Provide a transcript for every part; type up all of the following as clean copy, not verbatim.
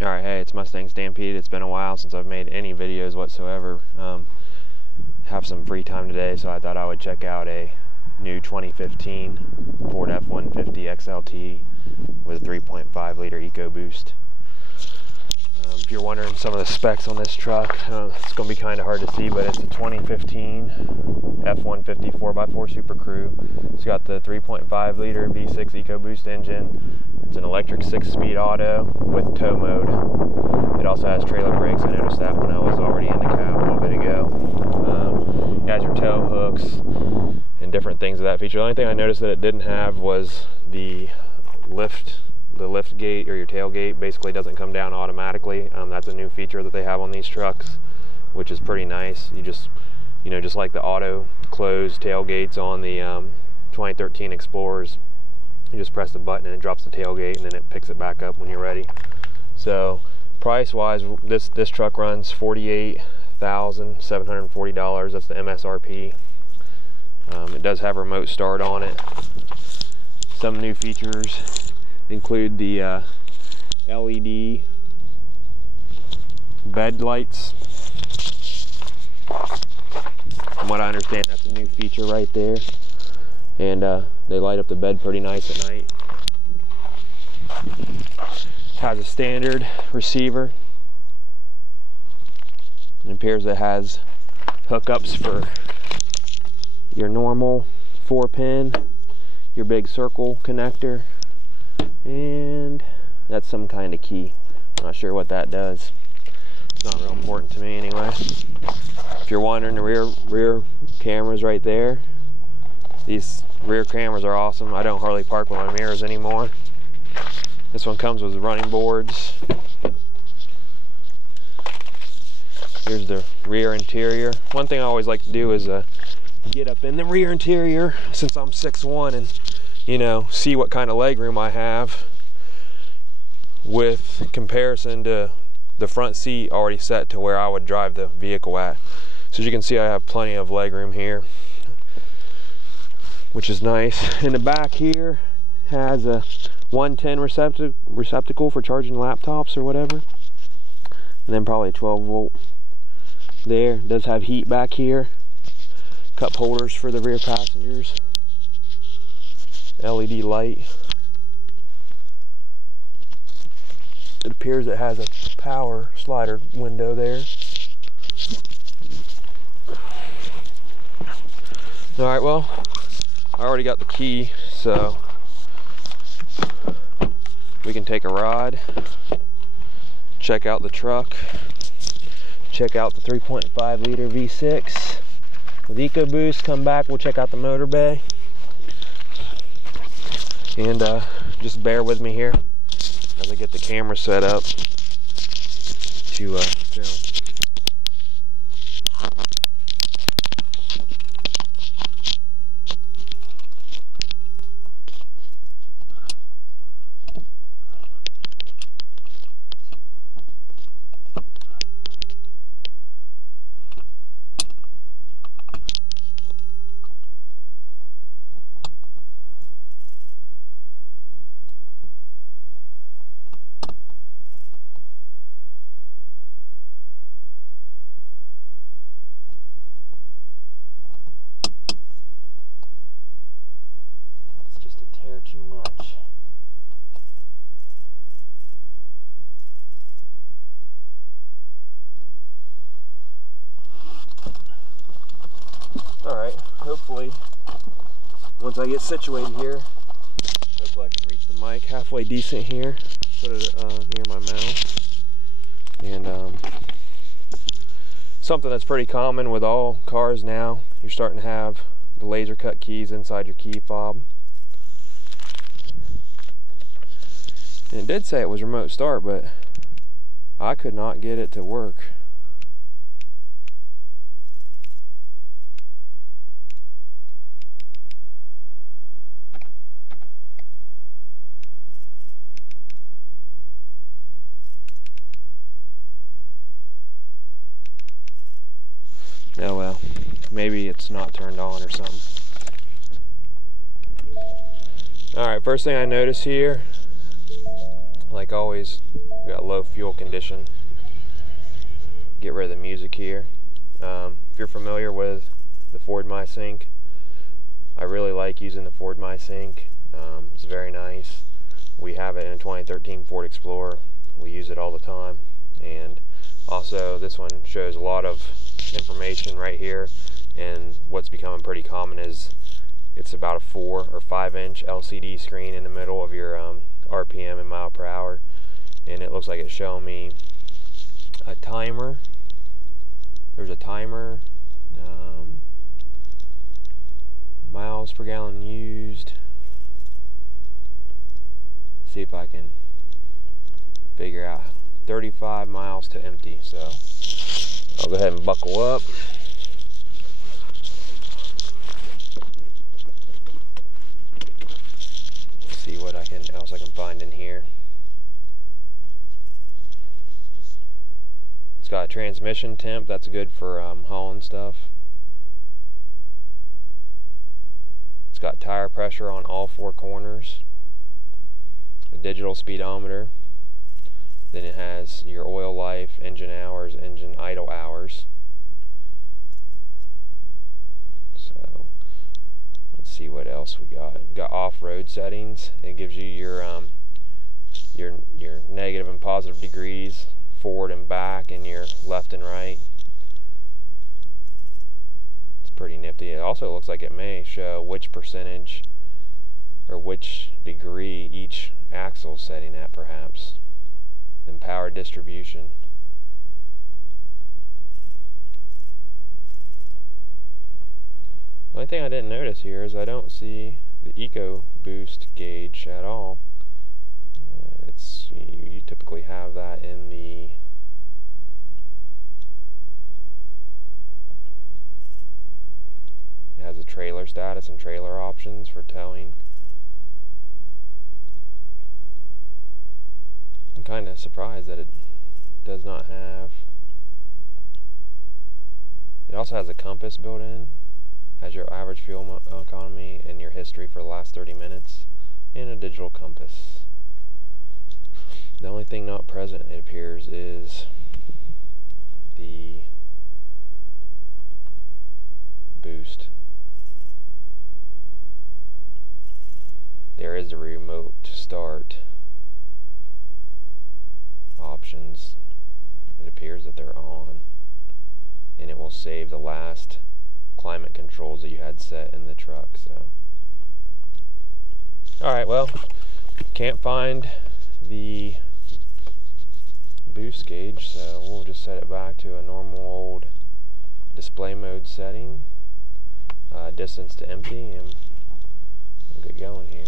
Alright, hey, it's Mustang Stampede. It's been a while since I've made any videos whatsoever. Have some free time today, so I thought I would check out a new 2015 Ford F-150 XLT with a 3.5 liter EcoBoost. If you're wondering some of the specs on this truck, it's going to be kind of hard to see, but it's a 2015 F-150 4x4 Super Crew. It's got the 3.5 liter V6 EcoBoost engine. It's an electric 6-speed auto with tow mode. It also has trailer brakes. I noticed that when I was already in the cab a little bit ago. It has your tow hooks and different things of that feature. The only thing I noticed that it didn't have was the lift gate, or your tailgate basically doesn't come down automatically. That's a new feature that they have on these trucks, which is pretty nice. You just like the auto closed tailgates on the 2013 Explorers, you just press the button and it drops the tailgate and then it picks it back up when you're ready. So price wise, this truck runs $48,740. That's the MSRP. It does have remote start on it. Some new features include the LED bed lights. From what I understand, that's a new feature right there, and they light up the bed pretty nice at night. Has a standard receiver. It appears it has hookups for your normal 4-pin, your big circle connector, and that's some kind of key. I'm not sure what that does. It's not real important to me anyway. If you're wondering, the rear cameras right there. These rear cameras are awesome. I don't hardly park with my mirrors anymore. This one comes with running boards. Here's the rear interior. One thing I always like to do is get up in the rear interior, since I'm 6'1", and see what kind of leg room I have with comparison to the front seat already set to where I would drive the vehicle at. So as you can see, I have plenty of leg room here, which is nice. In the back here has a 110 receptacle for charging laptops or whatever, and then probably a 12 volt there. It does have heat back here, cup holders for the rear passengers, LED light. It appears it has a power slider window there. Alright, well, I already got the key, so we can take a ride, check out the truck, check out the 3.5 liter V6 with EcoBoost. Come back, we'll check out the motor bay, and just bear with me here as I get the camera set up to film. Too much. Alright, hopefully once I get situated here, hopefully I can reach the mic halfway decent here. Put it near my mouth. And something that's pretty common with all cars now, you're starting to have the laser cut keys inside your key fob. And it did say it was remote start, but I could not get it to work. Oh well, maybe it's not turned on or something. Alright, first thing I notice here, Like always, we got low fuel condition. Get rid of the music here. If you're familiar with the Ford MySync, I really like using the Ford MySync. It's very nice. We have it in a 2013 Ford Explorer. We use it all the time. And also this one shows a lot of information right here, and what's becoming pretty common is it's about a 4 or 5 inch LCD screen in the middle of your RPM and mile per hour, and it looks like it's showing me a timer. There's a timer, miles per gallon used. Let's see if I can figure out 35 miles to empty. So I'll go ahead and buckle up. See what else I can find in here. It's got a transmission temp. That's good for hauling stuff. It's got tire pressure on all 4 corners. A digital speedometer. Then it has your oil life, engine hours, engine idle hours. So let's see what else we got. We've got off-road settings. It gives you your negative and positive degrees, forward and back, and your left and right. It's pretty nifty. It also looks like it may show which percentage or which degree each axle is setting at, perhaps. And power distribution. The only thing I didn't notice here is I don't see the EcoBoost gauge at all. You typically have that in the it has a trailer status and trailer options for towing. I'm kind of surprised that it does not have. It also has a compass built in, has your average fuel economy and your history for the last 30 minutes, and a digital compass. The only thing not present, it appears, is the boost. There is a remote start options. It appears that they're on, and it will save the last climate controls that you had set in the truck. So alright, well, can't find the boost gauge, so we'll just set it back to a normal old display mode setting, distance to empty, and we'll get going here.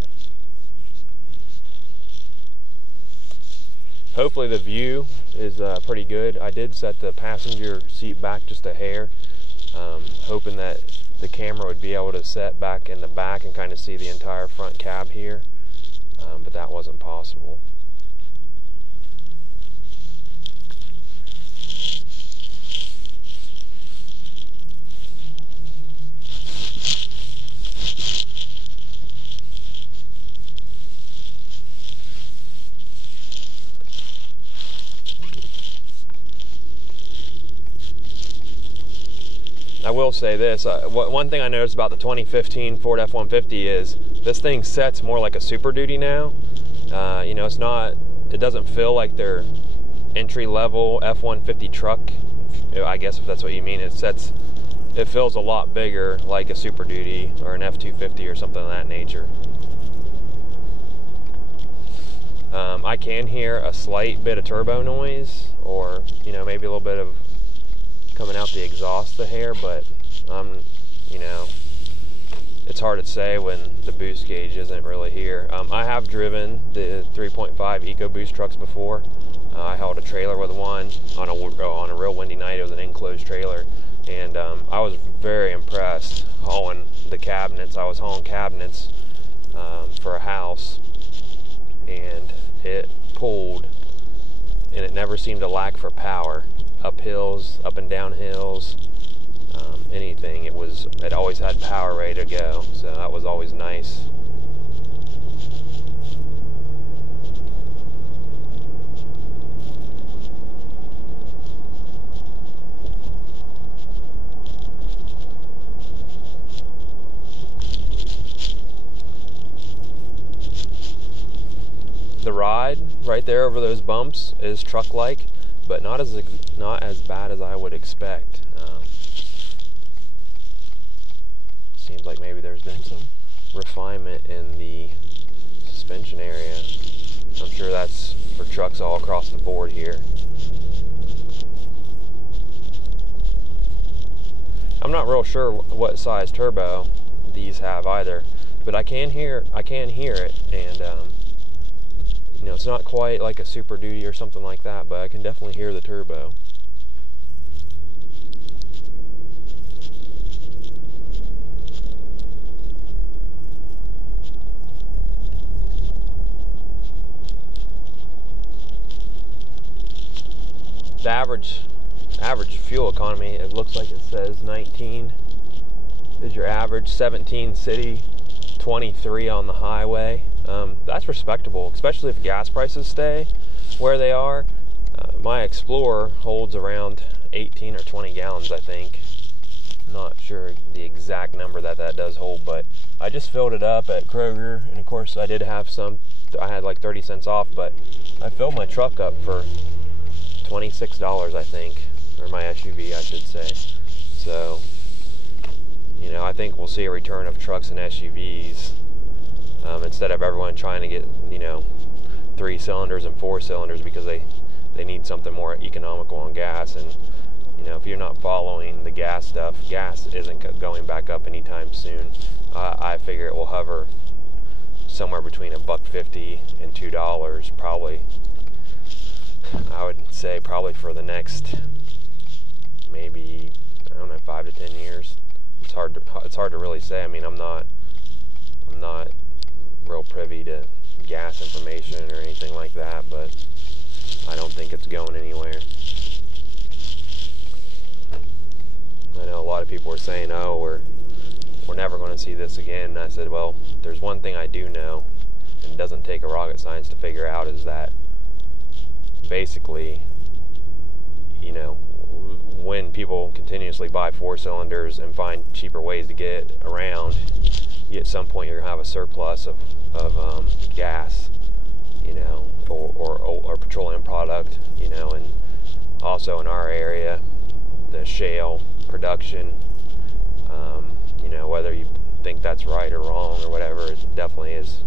Hopefully the view is pretty good. I did set the passenger seat back just a hair, hoping that the camera would be able to set back in the back and kind of see the entire front cab here, but that wasn't possible. I will say this, one thing I noticed about the 2015 Ford F-150 is this thing sets more like a Super Duty now. You know, it doesn't feel like their entry-level F-150 truck, I guess if that's what you mean. It feels a lot bigger like a Super Duty or an F-250 or something of that nature. I can hear a slight bit of turbo noise, or, you know, maybe a little bit of coming out the exhaust the hair, but you know, it's hard to say when the boost gauge isn't really here. I have driven the 3.5 EcoBoost trucks before. I held a trailer with one on a real windy night. It was an enclosed trailer, and I was very impressed hauling the cabinets. I was hauling cabinets for a house, and it pulled, and it never seemed to lack for power. Up hills, up and down hills, anything. It always had power ready to go, so that was always nice. The ride right there over those bumps is truck-like, but not as bad as I would expect. Seems like maybe there's been some refinement in the suspension area. I'm sure that's for trucks all across the board here. I'm not real sure what size turbo these have either, but I can hear it, and you know, it's not quite like a Super Duty or something like that, but I can definitely hear the turbo. The average fuel economy, it looks like it says 19 is your average, 17 city, 23 on the highway. That's respectable, especially if gas prices stay where they are. My Explorer holds around 18 or 20 gallons, I think. Not sure the exact number that does hold, but I just filled it up at Kroger, and of course I did have some. I had like 30 cents off, but I filled my truck up for $26, I think, or my SUV, I should say. So, you know, I think we'll see a return of trucks and SUVs instead of everyone trying to get, you know, 3 cylinders and 4 cylinders because they need something more economical on gas. And, you know, if you're not following the gas stuff, gas isn't going back up anytime soon. I figure it will hover somewhere between $1.50 and $2, probably. I would say probably for the next maybe, I don't know, 5 to 10 years. It's hard to really say. I mean, I'm not real privy to gas information or anything like that, but I don't think it's going anywhere. I know a lot of people were saying, "Oh, we're never going to see this again." And I said, well, there's one thing I do know, and it doesn't take a rocket science to figure out, is that basically, you know, when people continuously buy 4 cylinders and find cheaper ways to get around, at some point you're gonna have a surplus of gas, you know, or petroleum product, you know. And also in our area, the shale production, you know, whether you think that's right or wrong or whatever, it definitely is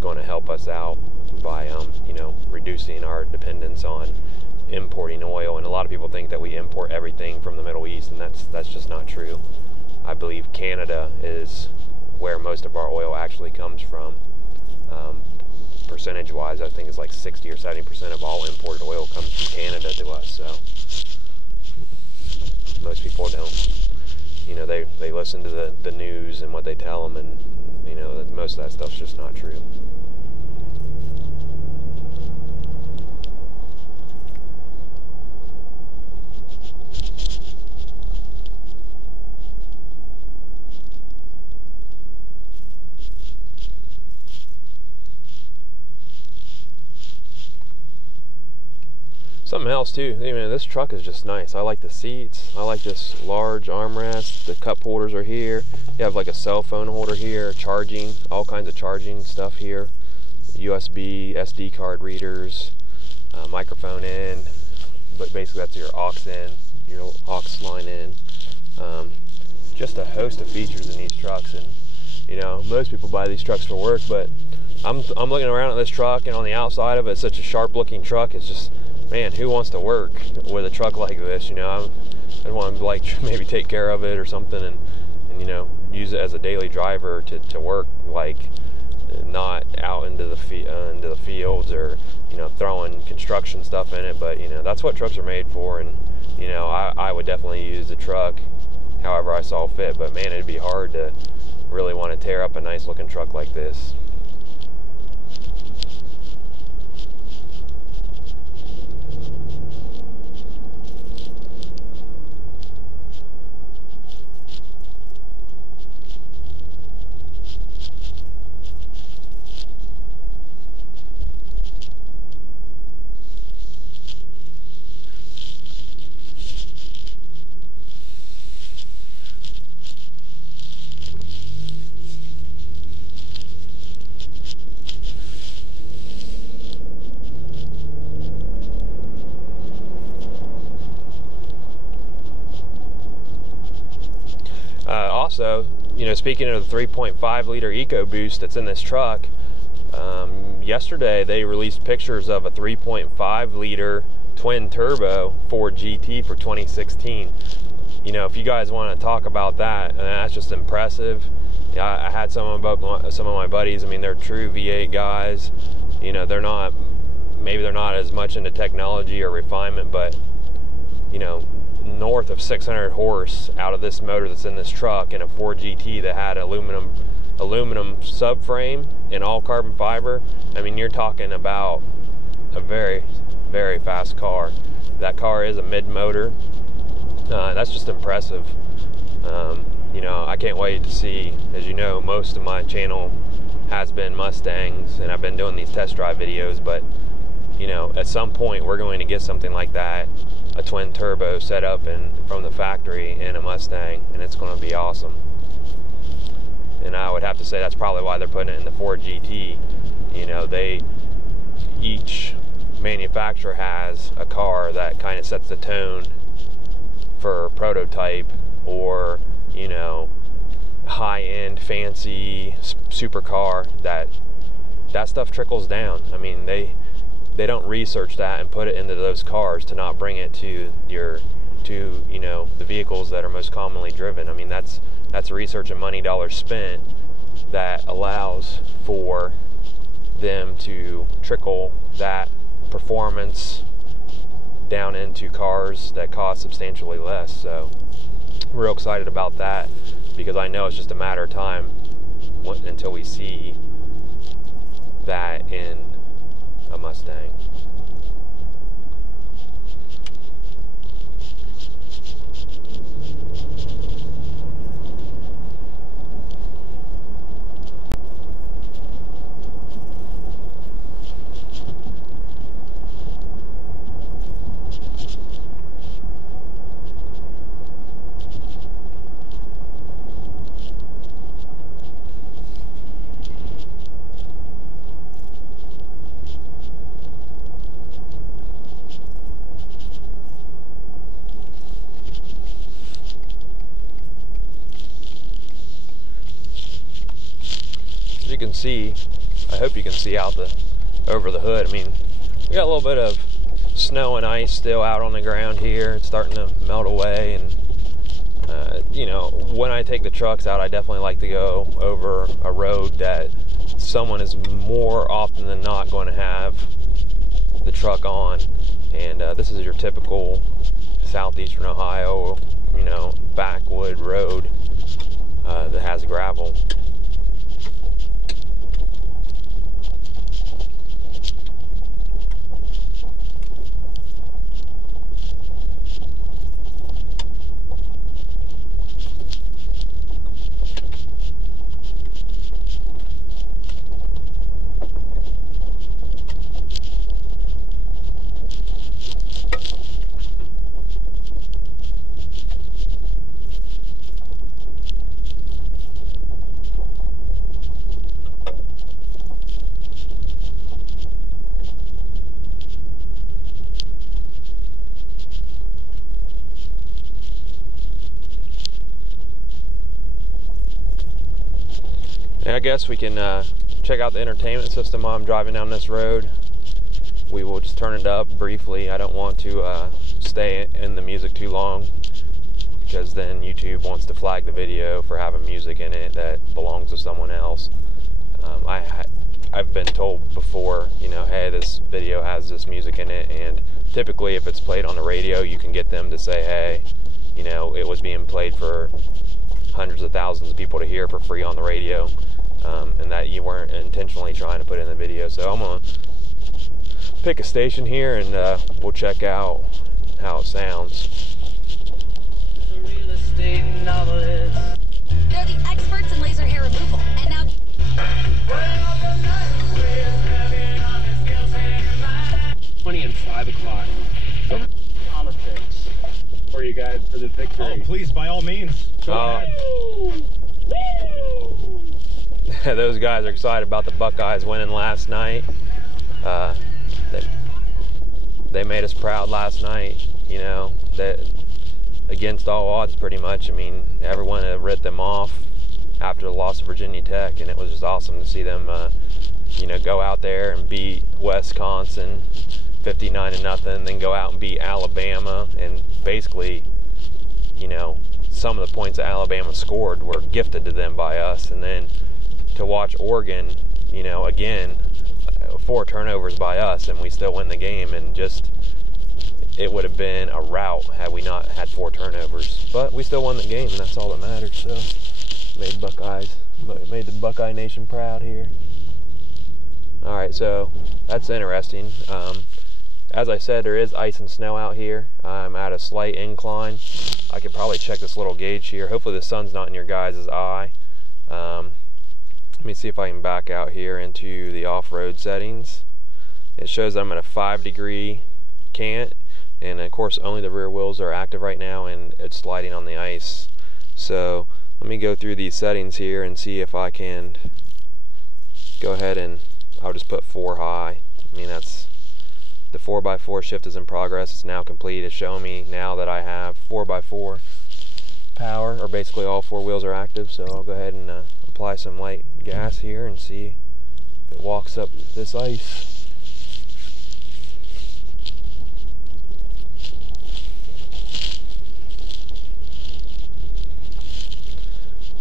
going to help us out by you know, reducing our dependence on importing oil. And a lot of people think that we import everything from the Middle East, and that's just not true. I believe Canada is where most of our oil actually comes from. Percentage wise, I think it's like 60 or 70% of all imported oil comes from Canada to us. So most people don't, you know, they listen to the news and what they tell them, and, you know, most of that stuff's just not true. Something else too, I mean, this truck is just nice. I like the seats. I like this large armrest. The cup holders are here. You have like a cell phone holder here, charging, all kinds of charging stuff here. USB, SD card readers, microphone in, but basically that's your aux in, your aux line in. Just a host of features in these trucks, and, you know, most people buy these trucks for work, but I'm looking around at this truck, and on the outside of it, it's such a sharp looking truck. It's just, man, who wants to work with a truck like this? You know, I want to like maybe take care of it or something, and you know, use it as a daily driver to work, like not out into the fields, or, you know, throwing construction stuff in it. But, you know, that's what trucks are made for, and, you know, I would definitely use the truck however I saw fit. But man, it'd be hard to really want to tear up a nice looking truck like this. also, you know, speaking of the 3.5 liter EcoBoost that's in this truck, yesterday they released pictures of a 3.5 liter twin turbo Ford GT for 2016. You know, if you guys want to talk about that, that's just impressive. Yeah, I had some of my buddies. I mean, they're true V8 guys. You know, maybe they're not as much into technology or refinement, but you know, north of 600 horse out of this motor that's in this truck in a Ford GT that had aluminum subframe and all carbon fiber. I mean, you're talking about a very, very fast car. That car is a mid motor. That's just impressive. You know, I can't wait to see. As you know, most of my channel has been Mustangs, and I've been doing these test drive videos, but you know, at some point we're going to get something like that, a twin turbo set up from the factory in a Mustang, and it's going to be awesome. And I would have to say that's probably why they're putting it in the Ford GT. You know, each manufacturer has a car that kind of sets the tone for a prototype, or you know, high-end fancy supercar. That stuff trickles down. I mean, they don't research that and put it into those cars to not bring it to you know, the vehicles that are most commonly driven. I mean, that's research and money dollars spent that allows for them to trickle that performance down into cars that cost substantially less. So I'm real excited about that, because I know it's just a matter of time until we see that in a Mustang. You can see, I hope you can see out over the hood. I mean, we got a little bit of snow and ice still out on the ground here. It's starting to melt away, and you know, when I take the trucks out, I definitely like to go over a road that someone is more often than not going to have the truck on. And this is your typical southeastern Ohio, you know, backwood road that has gravel. And I guess we can check out the entertainment system while I'm driving down this road. We will just turn it up briefly. I don't want to stay in the music too long, because then YouTube wants to flag the video for having music in it that belongs to someone else. I've been told before, you know, hey, this video has this music in it, and typically if it's played on the radio, you can get them to say, hey, you know, it was being played for hundreds of thousands of people to hear for free on the radio, and that you weren't intentionally trying to put in the video. So I'm gonna pick a station here, and we'll check out how it sounds. Real estate novelist. They're the experts in laser hair removal, and now 20 and 5 o'clock. Politics. For you guys for the victory. Oh, please, by all means. Go ahead. Those guys are excited about the Buckeyes winning last night. They made us proud last night. You know, that against all odds pretty much. I mean, everyone had writ them off after the loss of Virginia Tech, and it was just awesome to see them you know, go out there and beat Wisconsin 59-0, then go out and beat Alabama, and basically, you know, some of the points that Alabama scored were gifted to them by us. And then to watch Oregon, you know, again, 4 turnovers by us, and we still win the game. And just, it would have been a rout had we not had 4 turnovers. But we still won the game, and that's all that matters. So made the Buckeye Nation proud here. All right, so that's interesting. As I said, there is ice and snow out here. I'm at a slight incline. I could probably check this little gauge here. Hopefully the sun's not in your guys' eye. Let me see if I can back out here into the off-road settings. It shows that I'm at a 5-degree cant, and of course only the rear wheels are active right now, and it's sliding on the ice. So let me go through these settings here and see if I can go ahead and I'll just put 4 high. I mean, that's the 4x4 shift is in progress. It's now complete. It's showing me now that I have 4x4 power, or basically all 4 wheels are active. So I'll go ahead and apply some light gas here and see if it walks up this ice.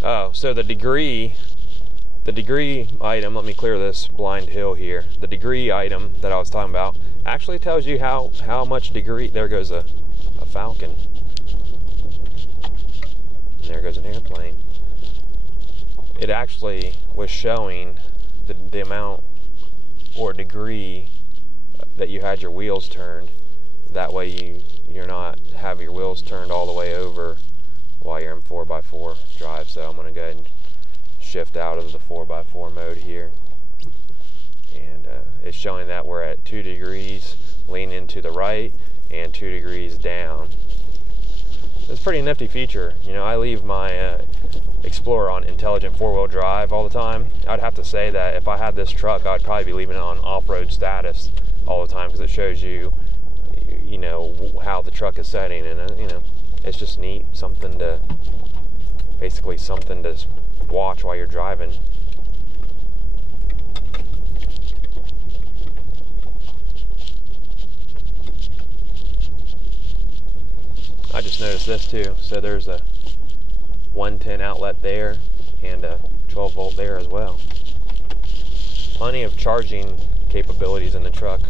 Oh, so the degree item, let me clear this blind hill here. The degree item that I was talking about actually tells you how much degree. There goes a falcon. And there goes an airplane. It actually was showing the amount or degree that you had your wheels turned. That way you're not have your wheels turned all the way over while you're in 4x4 drive. So I'm going to go ahead and shift out of the 4x4 mode here, and it's showing that we're at 2 degrees leaning to the right and 2 degrees down. It's a pretty nifty feature. You know, I leave my Explorer on intelligent 4-wheel drive all the time. I'd have to say that if I had this truck, I'd probably be leaving it on off-road status all the time, because it shows you, you know, how the truck is setting, and you know, it's just neat, basically something to watch while you're driving. I just noticed this too. So there's a 110 outlet there and a 12 volt there as well. Plenty of charging capabilities in the truck.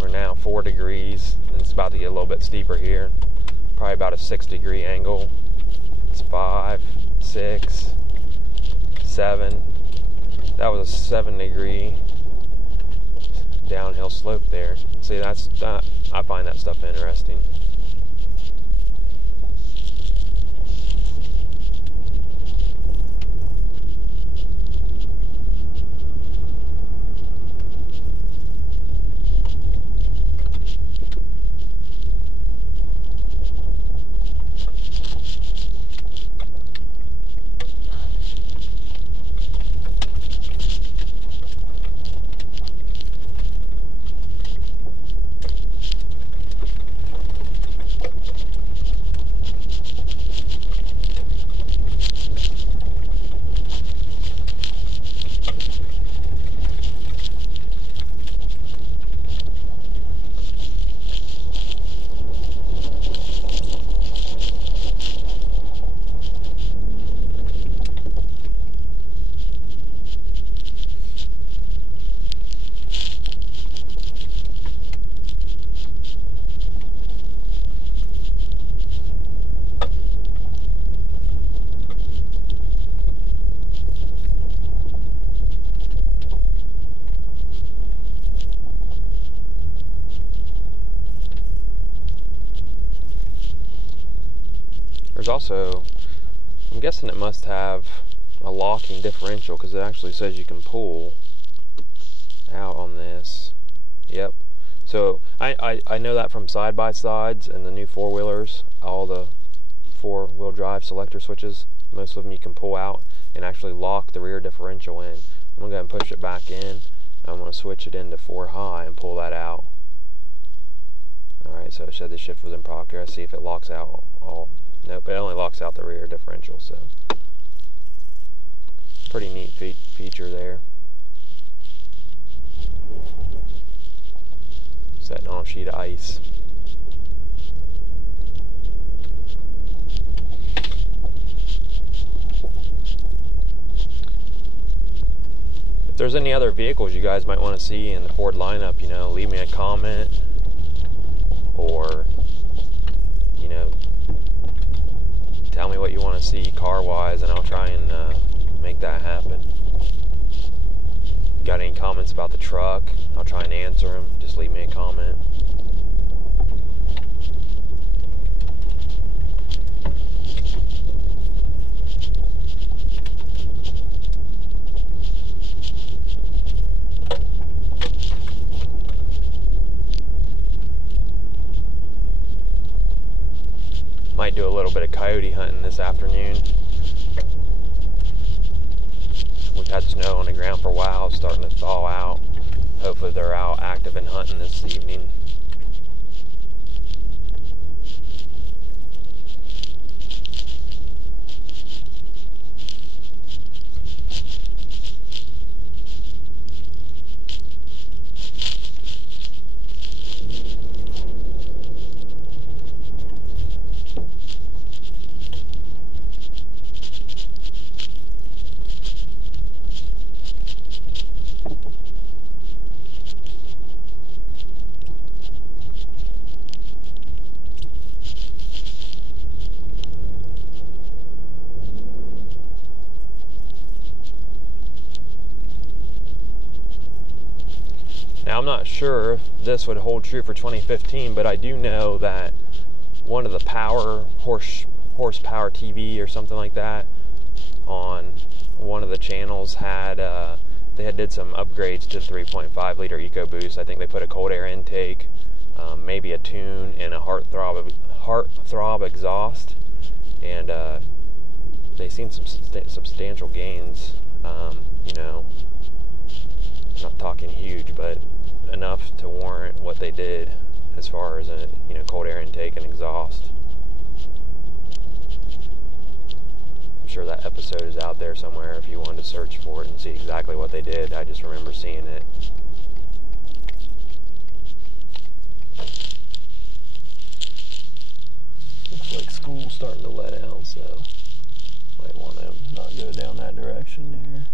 We're now 4 degrees, and it's about to get a little bit steeper here. Probably about a 6-degree angle. It's 5, 6, 7. That was a 7-degree downhill slope there. See, I find that stuff interesting. There's also, I'm guessing it must have a locking differential, because it actually says you can pull out on this. Yep. So I know that from side-by-sides and the new 4-wheelers, all the 4-wheel drive selector switches, most of them you can pull out and actually lock the rear differential in. I'm going to go ahead and push it back in. I'm going to switch it into 4 high and pull that out. Alright, so it said the shift was in progress. See if it locks out all. Nope, it only locks out the rear differential, so pretty neat feature there. Setting on a sheet of ice. If there's any other vehicles you guys might want to see in the Ford lineup, you know, leave me a comment, or, you know, tell me what you want to see car-wise, and I'll try and make that happen. Got any comments about the truck, I'll try and answer them. Just leave me a comment. Might do a little bit of coyote hunting this afternoon. We've had snow on the ground for a while. It's starting to thaw out. Hopefully they're out active and hunting this evening. Now, I'm not sure if this would hold true for 2015, but I do know that one of the horsepower TV or something like that on one of the channels had they did some upgrades to the 3.5 liter EcoBoost. I think they put a cold air intake, maybe a tune, and a heartthrob exhaust, and they seen some substantial gains. You know, not talking huge, but enough to warrant what they did as far as a, you know, cold air intake and exhaust. I'm sure that episode is out there somewhere if you wanted to search for it and see exactly what they did. I just remember seeing it. Looks like school's starting to let out, so might want to not go down that direction there.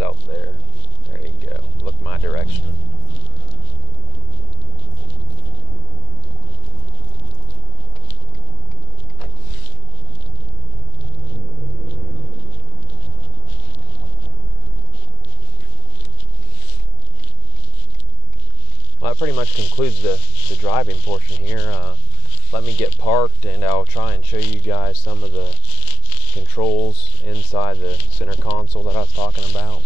yourself there. There you go. Look my direction. Well, that pretty much concludes the driving portion here. Let me get parked and I'll try and show you guys some of the controls inside the center console that I was talking about.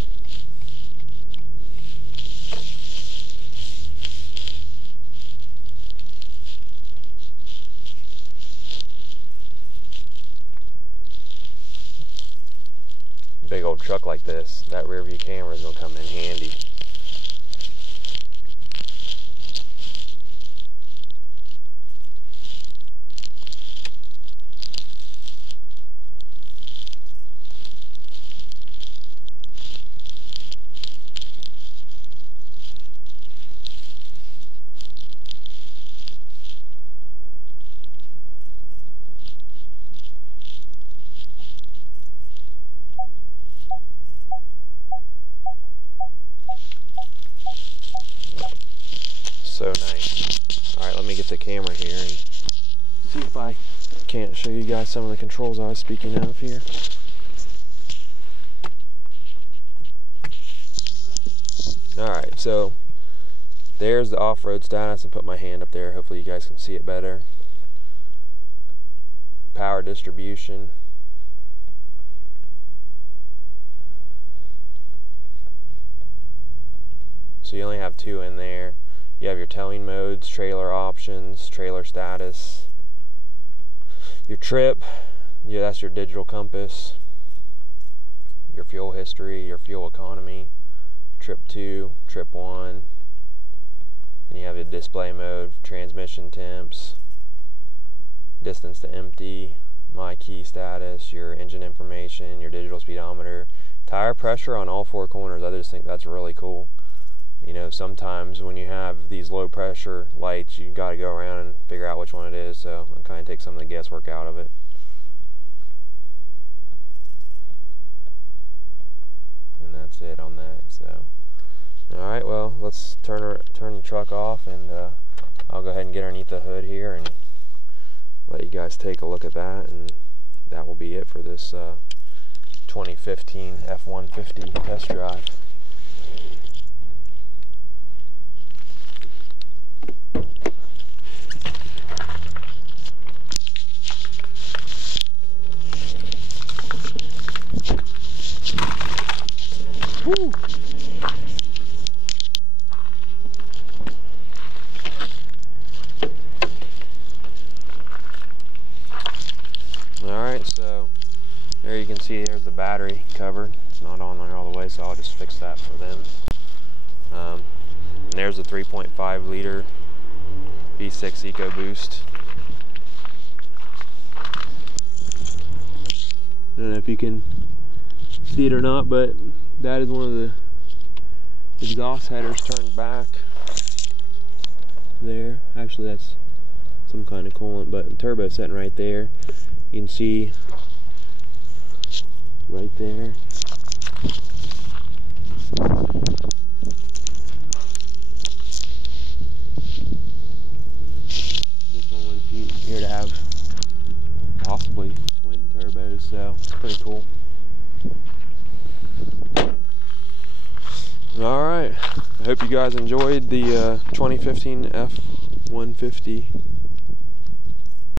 Big old truck like this, that rear view camera is going to come in handy. So nice. Alright, let me get the camera here and see if I can't show you guys some of the controls I was speaking of here. Alright, so there's the off-road status, and put my hand up there, hopefully you guys can see it better. Power distribution. So you only have two in there. You have your towing modes, trailer options, trailer status, your trip, yeah, that's your digital compass, your fuel history, your fuel economy, trip 2, trip 1, and you have your display mode, transmission temps, distance to empty, my key status, your engine information, your digital speedometer, tire pressure on all four corners. I just think that's really cool. You know, sometimes when you have these low pressure lights, you got to go around and figure out which one it is, so it kind of takes some of the guesswork out of it. And that's it on that. So, alright, well, let's turn the truck off, and I'll go ahead and get underneath the hood here and let you guys take a look at that, and that will be it for this 2015 F-150 test drive. Woo. Alright, so there you can see there's the battery covered. It's not on there all the way, so I'll just fix that for them. And there's the 3.5 liter V6 EcoBoost. I don't know if you can see it or not, but that is one of the exhaust headers turned back there. Actually, that's some kind of coolant, but the turbo setting right there. You can see right there. This one would appear to have possibly twin turbos, so it's pretty cool. Alright, I hope you guys enjoyed the 2015 F-150